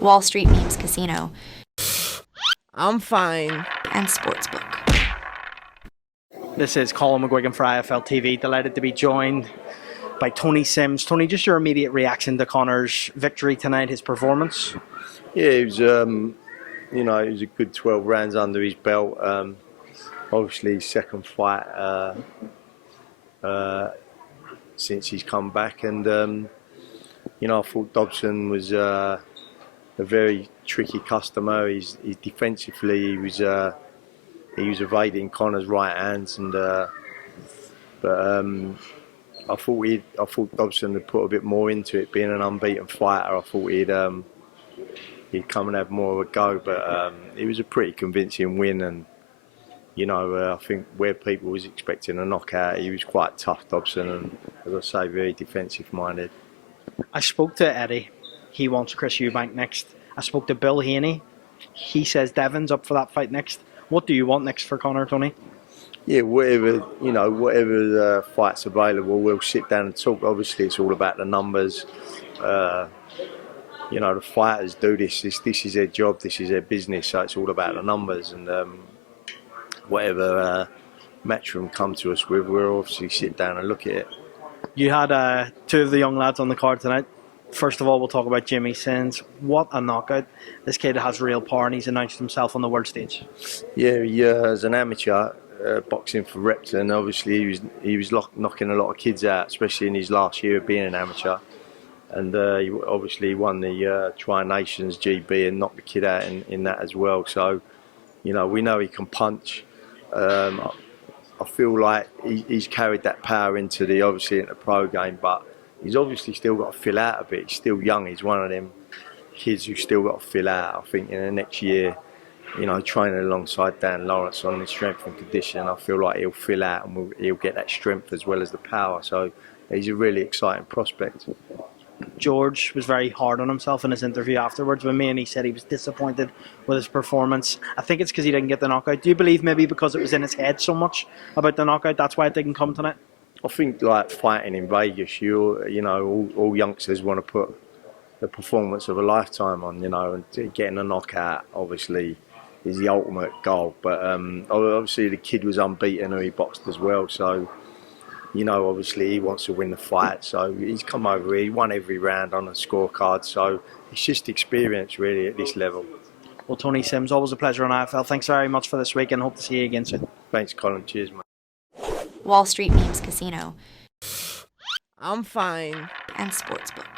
Wall Street Memes Casino, I'm fine. and Sportsbook. This is Colin McGuigan for IFL TV. Delighted to be joined by Tony Sims. Tony, just your immediate reaction to Conor's victory tonight, his performance? Yeah, it was, it was a good 12 rounds under his belt. Obviously, his second fight since he's come back, and I thought Dobson was a very tricky customer. He's defensively he was evading Conor's right hands, and I thought Dobson had put a bit more into it. Being an unbeaten fighter, I thought he'd come and have more of a go, but it was a pretty convincing win. And I think where people was expecting a knockout, he was quite tough, Dobson, and as I say, very defensive minded. I spoke to Eddie. He wants Chris Eubank next. I spoke to Bill Haney. He says Devon's up for that fight next. What do you want next for Conor, Tony? Yeah, whatever fight's available, we'll sit down and talk. Obviously, it's all about the numbers. The fighters do this. This is their job. This is their business. So it's all about the numbers. And whatever matchroom come to us with, we'll obviously sit down and look at it. You had two of the young lads on the card tonight. First of all, we'll talk about Jimmy Sins. What a knockout. This kid has real power, and he's announced himself on the world stage. Yeah, as an amateur, boxing for Repton, obviously he was knocking a lot of kids out, especially in his last year of being an amateur. And he obviously won the Tri-Nations GB and knocked the kid out in that as well. So, we know he can punch. I feel like he's carried that power into the pro game, but he's obviously still got to fill out a bit. He's still young. He's one of them kids who's still got to fill out. I think in the next year, training alongside Dan Lawrence on his strength and condition, I feel like he'll fill out and he'll get that strength as well as the power. So he's a really exciting prospect. George was very hard on himself in his interview afterwards with me, and he said he was disappointed with his performance. I think it's because he didn't get the knockout. Do you believe maybe because it was in his head so much about the knockout, that's why it didn't come tonight? I think like fighting in Vegas, all youngsters want to put the performance of a lifetime on, and getting a knockout obviously is the ultimate goal. But obviously the kid was unbeaten who he boxed as well, so obviously he wants to win the fight. So he's come over here, he won every round on a scorecard, so it's just experience really at this level. Well, Tony Sims, always a pleasure on IFL. Thanks very much for this week, and hope to see you again soon. Thanks, Colin. Cheers, mate. Wall Street Memes Casino, I'm fine. and Sportsbook.